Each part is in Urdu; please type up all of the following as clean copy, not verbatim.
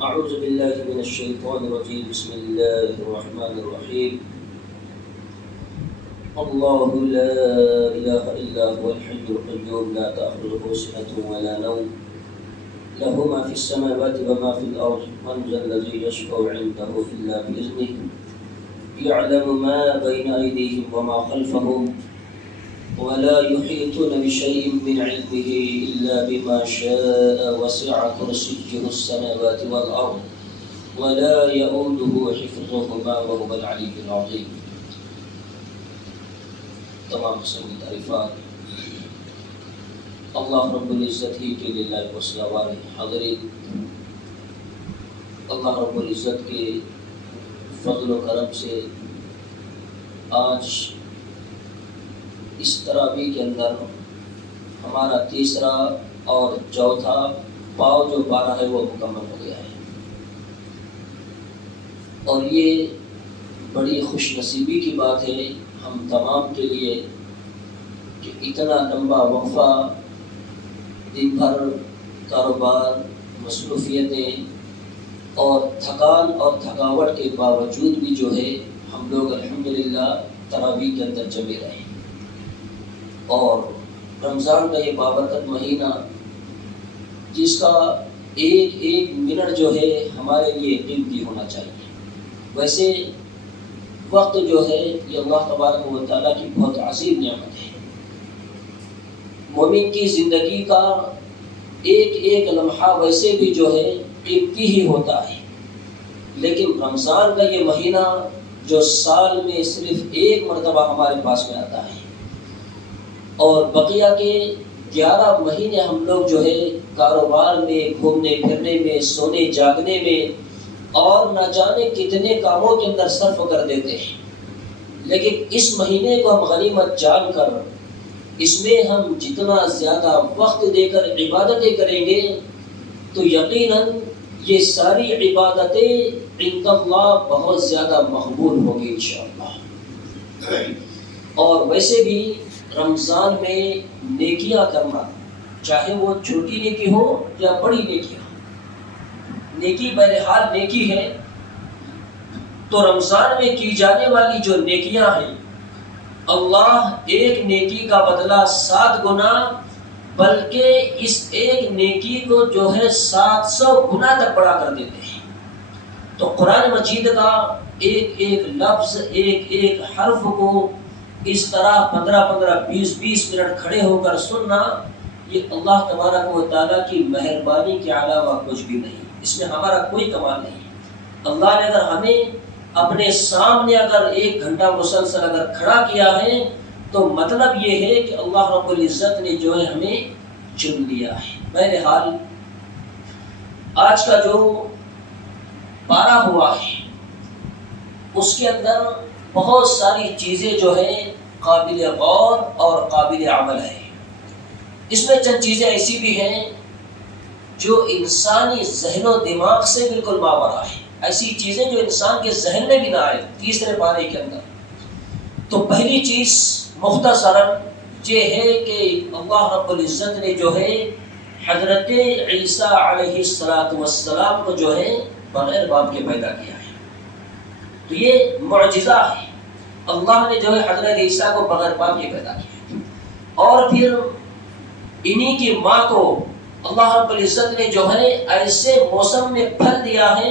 أعوذ بالله من الشيطان الرجيم. بسم الله الرحمن الرحيم. الله لا إله إلا هو الحي القيوم لا تأخذه سنة ولا نوم له ما في السماوات وما في الأرض من ذا الذي يشفع عنده إلا بإذنه يعلم ما بين أيديهم وما خلفهم ولا يحيطون بشيء من علمه إلا بما شاء وسع كرسيه السماوات والأرض ولا يؤوده حفظهما وهو العلي العظيم. تمام قسم کی تعریفات اللہ رب العزت ہی کے لیے لائق و سزاوار ہے. حاضرین، اللہ رب العزت کے فضل و کرم سے آج اس تراویح کے اندر ہمارا تیسرا اور چوتھا پاؤ جو پارہ ہے وہ مکمل ہو گیا ہے، اور یہ بڑی خوش نصیبی کی بات ہے ہم تمام کے لیے کہ اتنا لمبا وقفہ، دن بھر کاروبار، مصروفیتیں اور تھکان اور تھکاوٹ کے باوجود بھی جو ہے ہم لوگ الحمدللہ تراویح کے اندر جمے رہے. اور رمضان کا یہ بابرکت مہینہ جس کا ایک ایک منٹ جو ہے ہمارے لیے قیمتی ہونا چاہیے. ویسے وقت جو ہے یہ اللہ تبارک و تعالیٰ کی بہت عظیم نعمت ہے. مومن کی زندگی کا ایک ایک لمحہ ویسے بھی جو ہے قیمتی ہی ہوتا ہے، لیکن رمضان کا یہ مہینہ جو سال میں صرف ایک مرتبہ ہمارے پاس میں آتا ہے، اور بقیہ کے 11 مہینے ہم لوگ جو ہے کاروبار میں، گھومنے پھرنے میں، سونے جاگنے میں اور نہ جانے کتنے کاموں کے اندر صرف کر دیتے ہیں. لیکن اس مہینے کو ہم غنیمت جان کر اس میں ہم جتنا زیادہ وقت دے کر عبادتیں کریں گے تو یقیناً یہ ساری عبادتیں عند اللہ بہت زیادہ مقبول ہوں گی انشاءاللہ. اور ویسے بھی رمضان میں نیکیاں کرنا، چاہے وہ چھوٹی نیکی ہو یا بڑی نیکی ہو، نیکی بہرحال نیکی ہے. تو رمضان میں کی جانے والی جو نیکیاں ہیں اللہ ایک نیکی کا بدلہ 7 گنا بلکہ اس ایک نیکی کو جو ہے 700 گنا تک بڑھا کر دیتے ہیں. تو قرآن مجید کا ایک ایک لفظ، ایک ایک حرف کو اس طرح 15-20 منٹ کھڑے ہو کر سننا، یہ اللہ تبارک و تعالیٰ کی مہربانی کے علاوہ کچھ بھی نہیں. اس میں ہمارا کوئی کمال نہیں. اللہ نے اگر ہمیں اپنے سامنے اگر 1 گھنٹہ مسلسل اگر کھڑا کیا ہے تو مطلب یہ ہے کہ اللہ رب العزت نے جو ہے ہمیں چن لیا ہے. بہرحال آج کا جو پارہ ہوا ہے اس کے اندر بہت ساری چیزیں جو ہیں قابل غور اور قابل عمل ہے. اس میں چند چیزیں ایسی بھی ہیں جو انسانی ذہن و دماغ سے بالکل ماورا ہے، ایسی چیزیں جو انسان کے ذہن میں بھی نہ آئے تیسرے پارے کے اندر. تو پہلی چیز مختصراً یہ ہے کہ اللہ رب العزت نے جو ہے حضرت عیسیٰ علیہ السلام کو جو ہے بغیر باپ کے پیدا کیا ہے. تو یہ معجزہ ہے، اللہ نے جو ہے حضرت عیسیٰ کو بغیر باپ کے پیدا کیا. اور پھر انہی کی ماں کو اللہ رب العزت نے جو ہے ایسے موسم میں پھل دیا ہے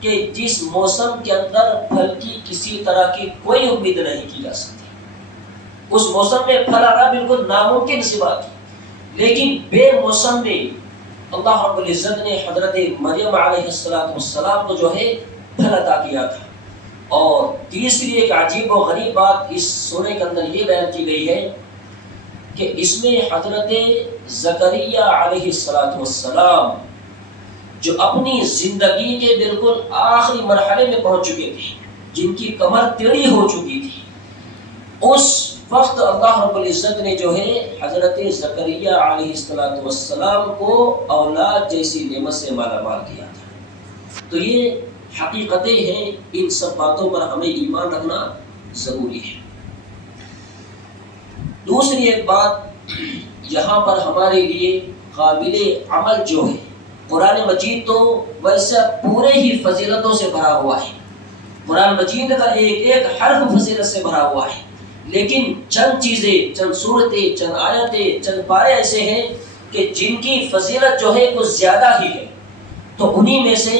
کہ جس موسم کے اندر پھل کی کسی طرح کی کوئی امید نہیں کی جا سکتی. اس موسم میں پھل آنا بالکل ناممکن سی بات ہے، لیکن بے موسم میں اللہ رب العزت نے حضرت مریم علیہ السلام کو جو ہے پھل عطا کیا تھا. اور تیسری ایک عجیب و غریب بات اس سورہ کے اندر یہ بیان کی گئی ہے کہ اس میں حضرت زکریا علیہ السلام جو اپنی زندگی کے بالکل آخری مرحلے میں پہنچ چکے تھے، جن کی کمر ٹیڑھی ہو چکی تھی، اس وقت اللہ رب العزت نے جو ہے حضرت زکریا علیہ السلام کو اولاد جیسی نعمت سے مالا مال کیا تھا. تو یہ حقیقتیں ہیں، ان سب باتوں پر ہمیں ایمان رکھنا ضروری ہے. دوسری ایک بات یہاں پر ہمارے لیے قابل عمل جو ہے قرآن مجید تو ویسے پورے ہی فضیلتوں سے بھرا ہوا ہے، قرآن مجید کا ایک ایک حرف فضیلت سے بھرا ہوا ہے، لیکن چند چیزیں، چند صورتیں، چند آیتیں، چند پارے ایسے ہیں کہ جن کی فضیلت جو ہے کچھ زیادہ ہی ہے۔ تو انہی میں سے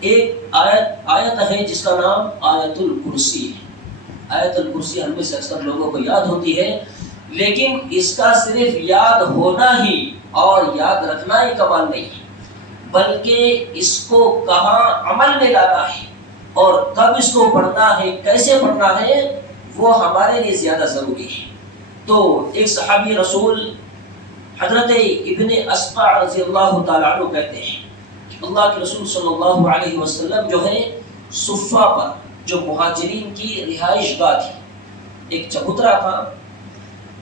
ایک آیت ہے جس کا نام آیت الکرسی ہے۔ آیت الکرسی ہم میں سے اکثر لوگوں کو یاد ہوتی ہے، لیکن اس کا صرف یاد ہونا ہی اور یاد رکھنا ہی کمال نہیں ہے، بلکہ اس کو کہاں عمل میں لانا ہے اور کب اس کو پڑھنا ہے، کیسے پڑھنا ہے، وہ ہمارے لیے زیادہ ضروری ہے۔ تو ایک صحابی رسول حضرت ابن اسقع رضی اللہ تعالیٰ عنہ کہتے ہیں کہ اللہ کے رسول صلی اللہ علیہ وسلم جو ہے صفہ پر، جو مہاجرین کی رہائش گاہ تھی، ایک چبوترا تھا،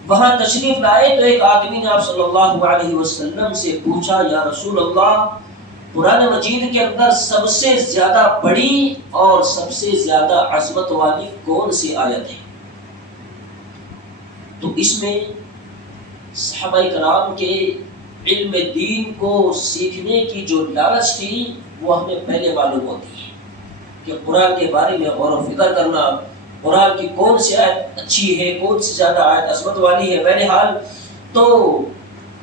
وہاں تشریف لائے تو ایک آدمی نے آپ صلی اللہ علیہ وسلم سے پوچھا، یا رسول اللہ، قرآن مجید کے اندر سب سے زیادہ بڑی اور سب سے زیادہ عظمت والی کون سی آیت ہے؟ تو اس میں صحابہ کرام کے علم دین کو سیکھنے کی جو لالچ تھی وہ ہمیں پہلے معلوم ہوتی ہے کہ قرآن کے بارے میں غور و فکر کرنا، قرآن کی کون سی آیت اچھی ہے، کون سی زیادہ آیت عظمت والی ہے۔ بہرحال تو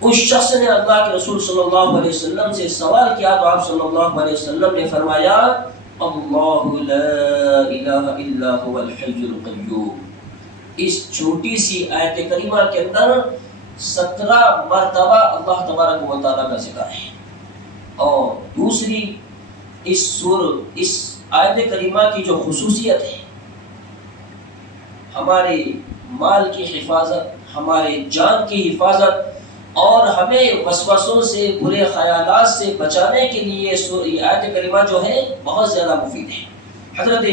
اس شخص نے اللہ کے رسول صلی اللہ علیہ وسلم سے سوال کیا تو آپ صلی اللہ علیہ وسلم نے فرمایا، اللہ لا الہ الا هو الحی القیوم۔ اس چھوٹی سی آیت کریمہ کے اندر 17 مرتبہ اللہ تبارک و تعالیٰ کا ذکر ہے، اور دوسری اس آیت کریمہ کی جو خصوصیت ہے، ہمارے مال کی حفاظت، ہمارے جان کی حفاظت اور ہمیں وسوسوں سے، برے خیالات سے بچانے کے لیے یہ آیت کریمہ جو ہے بہت زیادہ مفید ہے۔ حضرت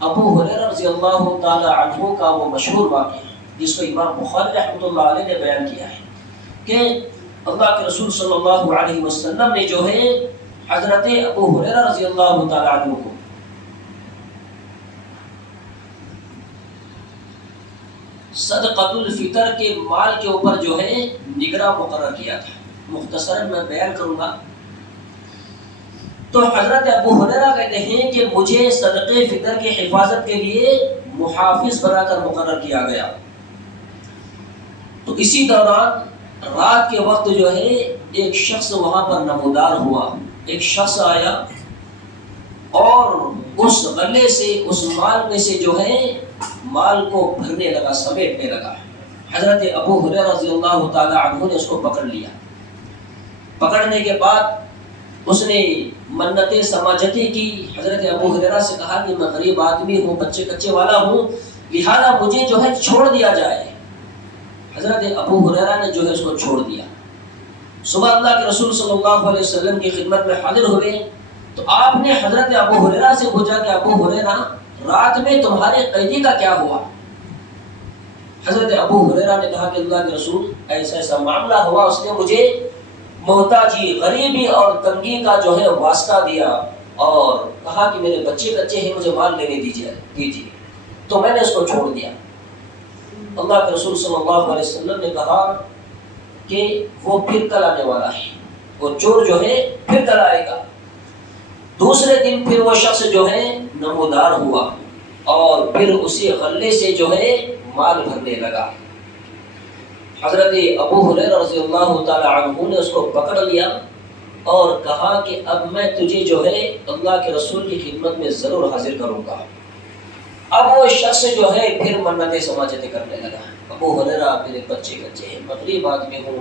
ابو ہریرہ رضی اللہ تعالی عنہ کا وہ مشہور واقعہ جس کو امام بخاری رحمۃ اللہ علیہ نے بیان کیا ہے کہ اللہ کے رسول صلی اللہ علیہ وسلم نے جو ہے حضرت ابو ہریرہ رضی اللہ تعالی عنہ کو صدقۃ الفطر کے مال کے اوپر جو ہے نگراں مقرر کیا تھا۔ مختصراً میں بیان کروں گا۔ تو حضرت ابو ہریرہ کہتے ہیں کہ مجھے صدقے فطر کی حفاظت کے لیے محافظ بنا کر مقرر کیا گیا۔ تو اسی دوران رات کے وقت جو ہے ایک شخص وہاں پر نمودار ہوا، ایک شخص آیا اور اس غلے سے، اس مال میں سے جو ہے مال کو بھرنے لگا، سمیٹنے لگا۔ حضرت ابو ہریرہ رضی اللہ تعالی عنہ نے اس کو پکڑ لیا۔ پکڑنے کے بعد اس نے منتیں سماجتی کی، حضرت ابو ہریرہ سے کہا کہ میں غریب آدمی ہوں، بچے کچے والا ہوں، لہذا مجھے جو ہے چھوڑ دیا جائے۔ حضرت ابو ہریرہ نے جو ہے اس کو چھوڑ دیا۔ صبح اللہ کے رسول صلی اللہ علیہ وسلم کی خدمت میں حاضر ہوئے تو آپ نے حضرت ابو ہریرہ سے پوچھا کہ ابو ہریرہ، رات میں تمہارے قیدی کا کیا ہوا؟ حضرت ابو ہریرہ نے کہا کہ اللہ کے رسول، ایسا ایسا معاملہ ہوا، اس نے مجھے محتاجی، غریبی اور تنگی کا جو ہے واسطہ دیا اور کہا کہ میرے بچے کچے ہیں، مجھے مال لینے دیجیے، تو میں نے اس کو چھوڑ دیا۔ اللہ کے رسول صلی اللہ علیہ وسلم نے کہا کہ وہ پھر کل آنے والا ہے، وہ چور جو ہے پھر کل آئے گا۔ دوسرے دن پھر وہ شخص جو ہے نمودار ہوا اور پھر اسی غلے سے جو ہے مال بھرنے لگا۔ حضرت ابو ہریرہ رضی اللہ تعالی عنہ نے اس کو پکڑ لیا اور کہا کہ اب میں تجھے جو ہے اللہ کے رسول کی خدمت میں ضرور حاضر کروں گا۔ اب وہ شخص جو ہے پھر منتیں سماجتیں کرنے لگا، ابو ہریرہ میرے بچے کچے ہیں، غریب آدمی ہوں،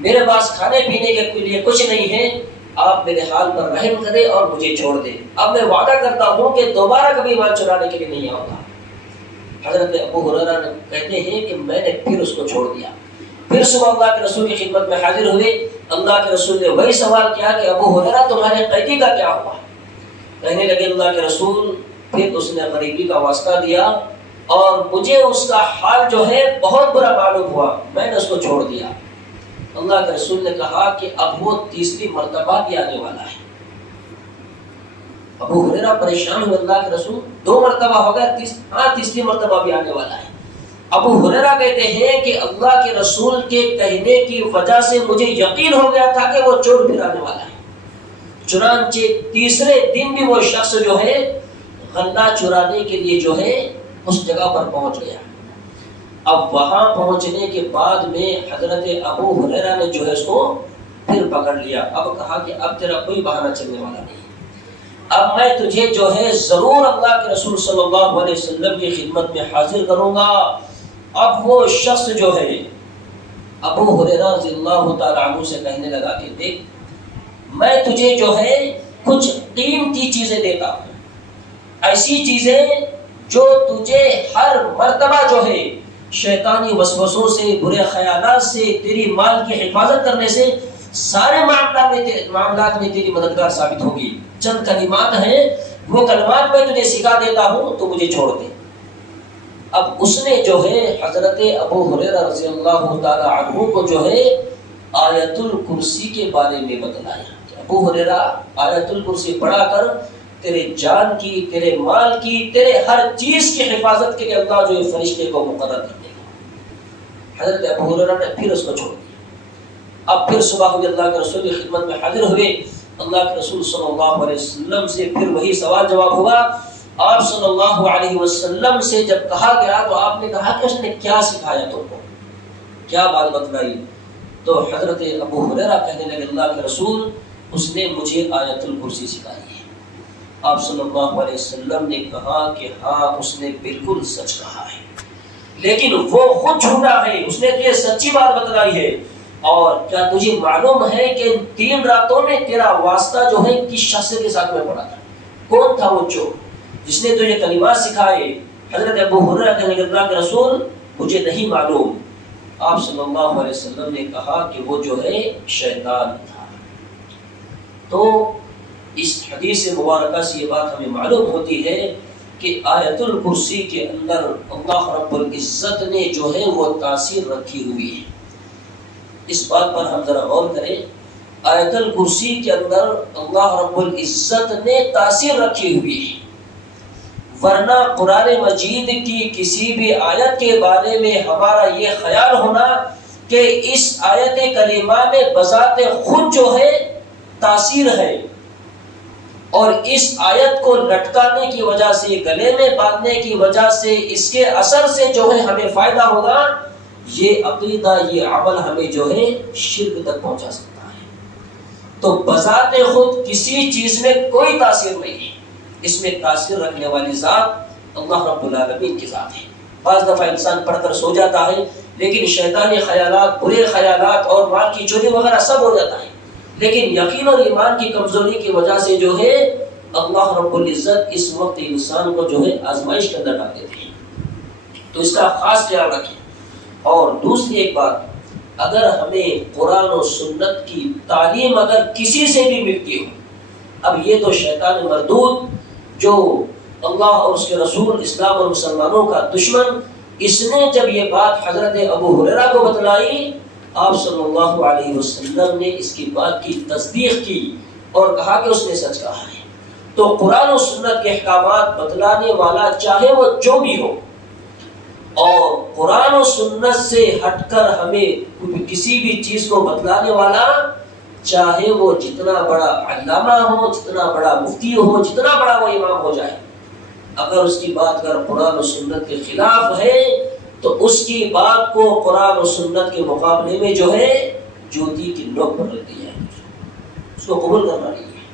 میرے پاس کھانے پینے کے لیے کچھ نہیں ہے، آپ میرے حال پر رحم کریں اور مجھے چھوڑ دیں، اب میں وعدہ کرتا ہوں کہ دوبارہ کبھی مال چرانے کے لیے نہیں آؤں گا۔ حضرت ابو ہریرہ کہتے ہیں کہ میں نے پھر اس کو چھوڑ دیا۔ پھر صبح اللہ کے رسول کی خدمت میں حاضر ہوئے، اللہ کے رسول نے وہی سوال کیا کہ ابو ہریرہ تمہارے قیدی کا کیا ہوا؟ کہنے لگے اللہ کے رسول، پھر اس نے غریبی کا واسطہ دیا اور مجھے اس کا حال جو ہے بہت برا معلوم ہوا، میں نے اس کو چھوڑ دیا۔ اللہ کے رسول نے کہا کہ اب وہ تیسری مرتبہ بھی آنے والا ہے۔ ابو ہریرہ پریشان ہوئے، اللہ کے رسول 2 مرتبہ ہو گیا، تیسری مرتبہ بھی آنے والا ہے۔ ابو ہریرہ کہتے ہیں کہ اللہ کے رسول کے کہنے کی وجہ سے مجھے یقین ہو گیا تھا کہ وہ چور پھر آنے والا ہے۔ چنانچہ تیسرے دن بھی وہ شخص جو ہے غلہ چرانے کے لیے جو ہے اس جگہ پر پہنچ گیا۔ اب وہاں پہنچنے کے بعد میں حضرت ابو ہریرہ نے جو ہے اس کو پھر پکڑ لیا۔ اب کہا کہ اب تیرا کوئی بہانہ چلنے والا نہیں، اب میں تجھے جو ہے ضرور اللہ کے رسول صلی اللہ علیہ وسلم کی خدمت میں حاضر کروں گا۔ اب وہ شخص جو ہے ابو ہریرہ رضی اللہ تعالیٰ عنہ سے کہنے لگا کہ دیکھ، میں تجھے جو ہے کچھ قیمتی چیزیں دیتا ہوں، ایسی چیزیں جو تجھے ہر مرتبہ جو ہے شیطانی وسوسوں سے، برے خیالات سے، تیری مال کی حفاظت کرنے سے، سارے معاملات میں تیری مددگار ثابت ہوگی۔ چند کلمات ہیں، وہ کلمات میں تجھے سکھا دیتا ہوں، تو مجھے چھوڑ دے۔ اب اس نے جو ہے حضرت ابو ہریرہ رضی اللہ تعالی عنہ کو جو ہے آیت الکرسی کے بارے میں بتلایا کہ ابو ہریرہ آیت الکرسی پڑھا کر تیرے جان کی، تیرے مال کی، تیرے ہر چیز کی حفاظت کے لیے اللہ جو ہے فرشتے کو مقرر کر دے گا۔ حضرت ابو ہریرہ نے پھر اس کو چھوڑ دیا۔ اب پھر صبح ہوئی، اللہ کے رسول کی خدمت میں حاضر ہوئے۔ اللہ کے رسول صلی اللہ علیہ وسلم سے پھر وہی سوال جواب ہوا۔ آپ صلی اللہ علیہ وسلم سے جب کہا گیا تو آپ نے کہا کہ اس نے کیا سکھایا تم کو، کیا بات بتلائی؟ تو حضرت ابو ہریرہ کہنے لگے اللہ کے رسول، اس نے مجھے آیت الکرسی سکھائی ہے۔ آپ صلی اللہ علیہ وسلم نے کہا کہ ہاں اس نے بالکل سچ کہا ہے، لیکن وہ خود جھوٹا ہے، اس نے تجھے سچی بات بتلائی ہے۔ اور کیا تجھے معلوم ہے کہ 3 راتوں میں تیرا واسطہ جو ہے کس شخص کے ساتھ میں پڑا تھا؟ کون تھا وہ چور جس نے تجھے کلمات سکھائے؟ حضرت ابو ہریرہ کہنے لگے اللہ کے رسول مجھے نہیں معلوم۔ آپ صلی اللہ علیہ وسلم نے کہا کہ وہ جو ہے شیطان تھا۔ تو اس حدیث مبارکہ سے یہ بات ہمیں معلوم ہوتی ہے کہ آیت الکرسی کے اندر اللہ رب العزت نے جو ہے وہ تاثیر رکھی ہوئی ہے۔ اس بات پر ہم ذرا غور کریں، آیت الکرسی کے اندر اللہ رب العزت نے تاثیر رکھی ہوئی ہے، ورنہ قرآن مجید کی کسی بھی آیت کے بارے میں ہمارا یہ خیال ہونا کہ اس آیت کریمہ میں بذات خود جو ہے تاثیر ہے، اور اس آیت کو لٹکانے کی وجہ سے، گلے میں باندھنے کی وجہ سے، اس کے اثر سے جو ہے ہمیں فائدہ ہوگا، یہ عقیدہ، یہ عمل ہمیں جو ہے شرک تک پہنچا سکتا ہے۔ تو بذات خود کسی چیز میں کوئی تاثیر نہیں ہے، اس میں تاثیر رکھنے والی ذات اللہ رب العالمین کی ذات ہے۔ بعض دفعہ انسان پڑھ کر سو جاتا ہے، لیکن شیطانی خیالات، برے خیالات اور مال کی چوری وغیرہ سب ہو جاتا ہے، لیکن یقین اور ایمان کی کمزوری کی وجہ سے جو ہے اللہ رب العزت اس وقت انسان کو جو ہے آزمائش کے اندر ڈال دیتے ہیں۔ تو اس کا خاص خیال رکھیں۔ اور دوسری ایک بات، اگر ہمیں قرآن و سنت کی تعلیم اگر کسی سے بھی ملتی ہو، اب یہ تو شیطان مردود جو اللہ اور اس کے رسول، اسلام اور مسلمانوں کا دشمن، اس نے جب یہ بات حضرت ابو ہریرہ کو بتلائی، آپ صلی اللہ علیہ وسلم نے اس کی بات کی تصدیق کی اور کہا کہ اس نے سچ کہا ہے۔ تو قرآن و سنت کے احکامات بتلانے والا چاہے وہ جو بھی ہو، اور قرآن و سنت سے ہٹ کر ہمیں کسی بھی چیز کو بتلانے والا، چاہے وہ جتنا بڑا علامہ ہو، جتنا بڑا مفتی ہو، جتنا بڑا وہ امام ہو جائے، اگر اس کی بات اگر قرآن و سنت کے خلاف ہے تو اس کی بات کو قرآن و سنت کے مقابلے میں جو ہے جوتی کی نوک پر رکھ دی جائے، اس کو قبول کرنا نہیں ہے۔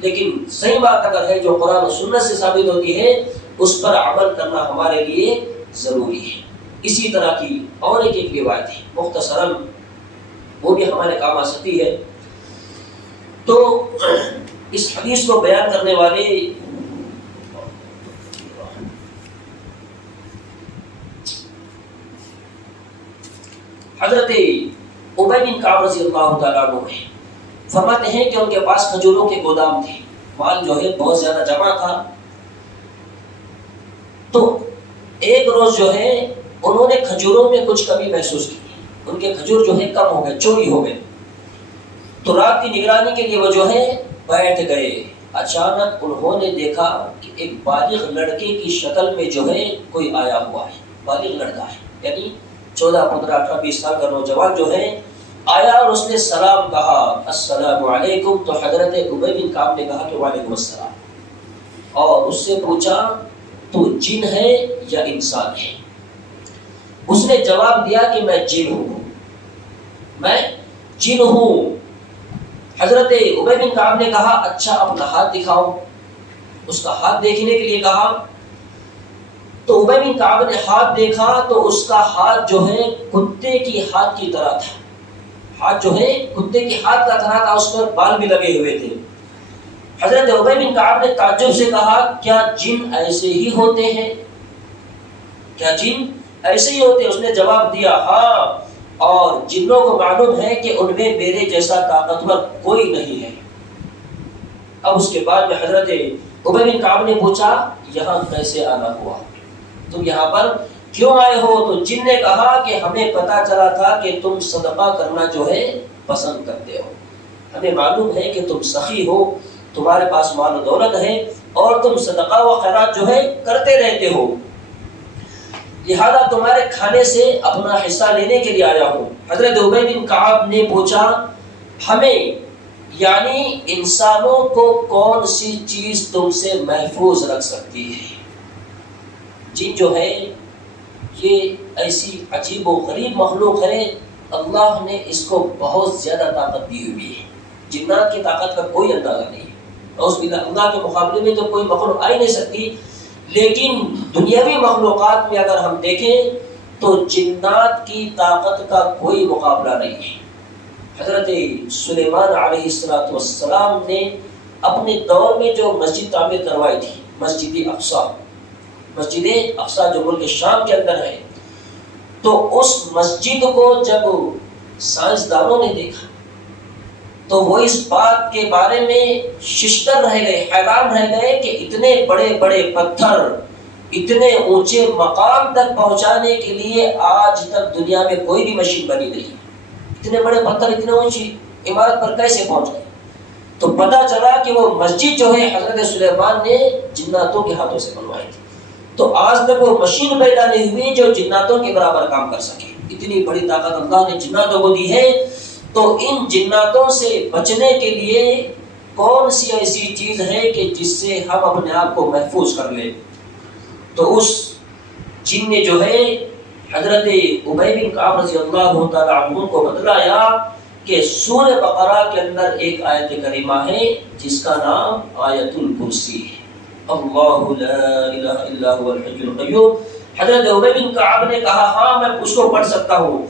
لیکن صحیح بات اگر ہے جو قرآن و سنت سے ثابت ہوتی ہے، اس پر عمل کرنا ہمارے لیے ضروری ہے۔ اسی طرح کی اور ایک روایت ہے، مختصراً وہ بھی ہمارے کام آ سکتی ہے۔ تو اس حدیث کو بیان کرنے والے حضرت ابی بن کعب رضی اللہ تعالیٰ عنہ ہیں، فرماتے ہیں کہ ان کے پاس کھجوروں کے گودام تھے، مال جو ہے بہت زیادہ جمع تھا۔ تو ایک روز جو ہے انہوں نے کھجوروں میں کچھ کمی محسوس کی، ان کے کھجور جو ہے کم ہو گئے، چوری ہو گئے۔ تو رات کی نگرانی کے لیے وہ جو ہے بیٹھ گئے۔ اچانک انہوں نے دیکھا کہ ایک بالغ لڑکے کی شکل میں جو ہے کوئی آیا ہوا ہے، بالغ لڑکا ہے، یعنی 14، 15، 18، 20 سال کا نوجوان جو ہے آیا اور اس نے سلام کہا السلام علیکم، تو حضرت ابی بن کعب نے کہا کہ وعلیکم السلام، اور اس سے پوچھا تو جن ہے یا انسان ہے؟ اس نے جواب دیا کہ میں جن ہوں، میں جن ہوں۔ حضرت ابی بن کعب نے کہا اچھا اپنا ہاتھ دکھاؤ، اس کا ہاتھ دیکھنے کے لیے کہا، تو ابی بن کعب نے ہاتھ دیکھا تو اس کا ہاتھ جو ہے کتے کی ہاتھ کی طرح تھا، ہاتھ جو ہے کتے کی ہاتھ کا طرح تھا، اس پر بال بھی لگے ہوئے تھے۔ حضرت ابی بن کعب نے تعجب سے کہا کیا جن ایسے ہی ہوتے ہیں؟ کیا جن ایسے ہی ہوتے ہیں؟ اس نے جواب دیا ہاں، اور جنوں کو معلوم ہے کہ ان میں میرے جیسا طاقتور کوئی نہیں ہے۔ اب اس کے بعد میں حضرت ابی بن کعب نے پوچھا یہاں کیسے آنا ہوا، تم یہاں پر کیوں آئے ہو؟ تو جن نے کہا کہ ہمیں پتا چلا تھا کہ تم صدقہ کرنا جو ہے پسند کرتے ہو، ہمیں معلوم ہے کہ تم سخی ہو، تمہارے پاس مال و دولت ہے اور تم صدقہ و خیرات جو ہے کرتے رہتے ہو، لہذا تمہارے کھانے سے اپنا حصہ لینے کے لیے آیا ہوں۔ حضرت ابی بن کعب نے پوچھا ہمیں یعنی انسانوں کو کون سی چیز تم سے محفوظ رکھ سکتی ہے؟ جن جو ہے یہ ایسی عجیب و غریب مخلوق ہے، اللہ نے اس کو بہت زیادہ طاقت دی ہوئی ہے، جنات کی طاقت کا کوئی اندازہ نہیں، اللہ کے مقابلے میں تو کوئی مخلوق آ ہی نہیں سکتی۔ لیکن دنیاوی مخلوقات میں اگر ہم دیکھیں تو جنات کی طاقت کا کوئی مقابلہ نہیں ہے۔ حضرت سلیمان علیہ السلام نے اپنے دور میں جو مسجد تعمیر کروائی تھی، مسجد اقصی جو ملک شام کے اندر ہے، تو اس مسجد کو جب سائنسدانوں نے دیکھا تو وہ اس بات کے بارے میں ششدر رہ گئے، حیران رہ گئے کہ اتنے بڑے بڑے پتھر اتنے اونچے مقام تک پہنچانے کے لیے آج تک دنیا میں کوئی بھی مشین بنی نہیں، اتنے بڑے پتھر اتنے اونچی عمارت پر کیسے پہنچ گئے؟ تو پتہ چلا کہ وہ مسجد جو ہے حضرت سلیمان نے جناتوں کے ہاتھوں سے بنوائی تھی، تو آج تک وہ مشین پیدا نہیں ہوئی جو جناتوں کے برابر کام کر سکے، اتنی بڑی طاقت اللہ نے جناتوں کو دی ہے۔ تو ان جناتوں سے بچنے کے لیے کون سی ایسی چیز ہے کہ جس سے ہم اپنے آپ کو محفوظ کر لیں؟ تو اس جن نے جو ہے حضرت ابی بن کعب رضی اللہ تعالی عنہ کو بتلایا کہ سورہ بقرہ کے اندر ایک آیت کریمہ ہے جس کا نام آیت الکرسی ہے، اللہ لا الہ الا هو الحی القیوم۔ حضرت ابی بن کعب نے کہا ہاں میں اس کو پڑھ سکتا ہوں۔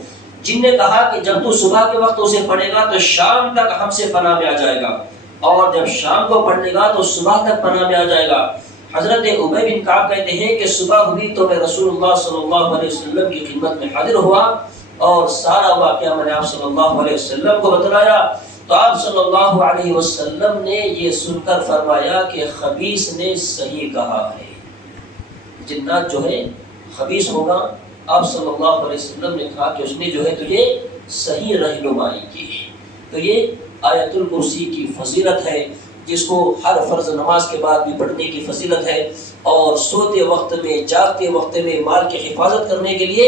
جن نے کہا کہ جب تو صبح کے وقت اسے پڑھے گا تو شام تک ہم سے پناہ میں آ جائے گا، اور جب شام کو پڑھے گا تو صبح تک پناہ میں آ جائے گا۔ حضرت ابی بن کعب کہتے ہیں کہ صبح ہوئی تو میں رسول اللہ صلی اللہ علیہ وسلم کی خدمت میں حاضر ہوا اور سارا واقعہ میں نے آپ صلی اللہ علیہ وسلم کو بتلایا، تو آپ صلی اللہ علیہ وسلم نے یہ سن کر فرمایا کہ خبیث نے صحیح کہا ہے، جنات جو ہے خبیث ہوگا۔ آپ صلی اللہ علیہ وسلم نے کہا کہ اس نے جو ہے تجھے صحیح رہنمائی کی ہے۔ تو یہ آیت الکرسی کی فضیلت ہے جس کو ہر فرض نماز کے بعد بھی پڑھنے کی فضیلت ہے، اور سوتے وقت میں جاگتے وقت میں مال کی حفاظت کرنے کے لیے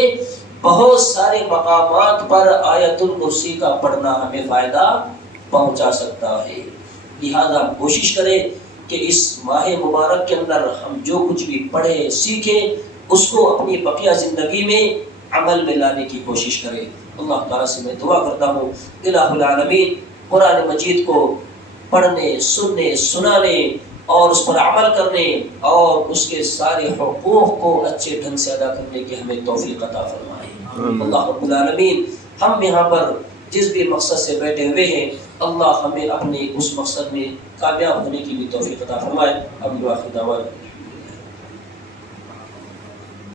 بہت سارے مقامات پر آیت الکرسی کا پڑھنا ہمیں فائدہ پہنچا سکتا ہے۔ لہذا کوشش کریں کہ اس ماہ مبارک کے اندر ہم جو کچھ بھی پڑھیں سیکھیں اس کو اپنی بقیہ زندگی میں عمل میں لانے کی کوشش کریں۔ اللہ تعالیٰ سے میں دعا کرتا ہوں الہ العالمین قرآن مجید کو پڑھنے، سننے، سنانے اور اس پر عمل کرنے اور اس کے سارے حقوق کو اچھے ڈھنگ سے ادا کرنے کی ہمیں توفیق عطا فرمائے۔ اللہ رب العالمین ہم یہاں پر جس بھی مقصد سے بیٹھے ہوئے ہیں اللہ ہمیں اپنے اس مقصد میں کامیاب ہونے کی بھی توفیق عطا فرمائے۔ اب آخر دعوانا